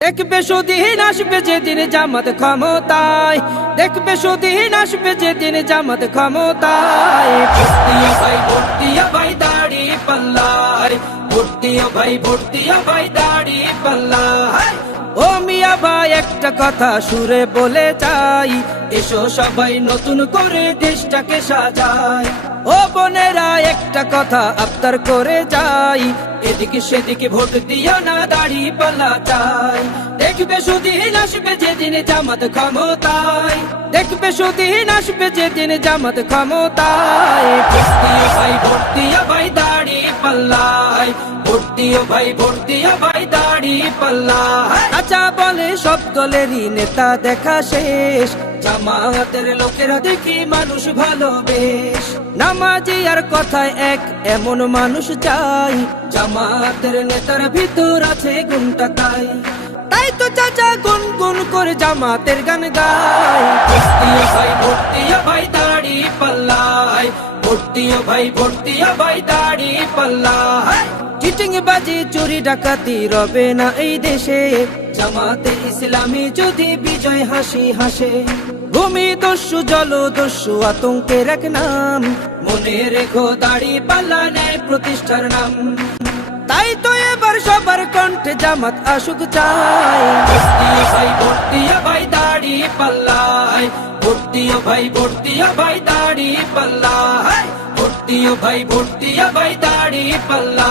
দেখবে সুদিন আসবে যেদিন জামাত ক্ষমতায়, দেখবে সুদিন আসবে যেদিন জামাত ক্ষমতায়। ভর্তিয়া ভাই ভর্তিয়া ভাই দাড়ি পাল্লায়, ভর্তিয়া ভাই ভর্তিয়া ভাই দাড়ি পাল্লায়। ও মিয়া ভাই একটা কথা সুরে বলে যাই, এসো সবাই নতুন করে দেশটাকে সাজায়। ও বোনেরা একটা কথা আবদার করে যাই, এদিকে সেদিকে ভোট দিও না, দাড়ি পাল্লা চাই। দেখবে সুদিন আসবে যেদিন জামাত ক্ষমতায়, দেখবে সুদিন আসবে যেদিন জামাত ক্ষমতায়। ভর্তিয়া ভাই ভর্তিয়া ভাই দাড়ি পাল্লায়, ভর্তিয়া ভাই ভর্তিয়া ভাই দাড়ি পাল্লায়। আচ্ছা বলে সব দলেরই নেতা দেখা শেষ, জামাতের লোকেরা দেখি মানুষ ভালো বেশ। নামাজি আর কথায় এক এমন মানুষ চাই, জামাতের নেতার ভিতর আছে গুণটা তাই। তাই তো চাচা গুনগুন করে জামাতের গান গায়। ভর্তিয়া ভাই ভর্তিয়া ভাই দাড়ি পাল্লায়, ভর্তিয়া ভাই ভর্তিয়া ভাই দাড়ি পাল্লায়। চিটিং বাজি চুরি ডাকাতি রবে না এই দেশে, জামাতে ইসলামী যদি বিজয় হাসি হাসে। ভূমি দস্যু জল দস্যু আতঙ্কের এক নাম, মনে রেখো দাড়ি পাল্লা নেয় প্রতিষ্ঠার নাম। তাই তো এবার সবার কণ্ঠে জামাত আসুক চাই। ভর্তিয়া ভাই ভর্তিয়া ভাই দাড়ি পাল্লায়, ভর্তিয়া ভাই ভর্তিয়া ভাই দাড়ি পাল্লায়, ভর্তিয়া ভাই ভর্তিয়া ভাই দাড়ি পাল্লায়।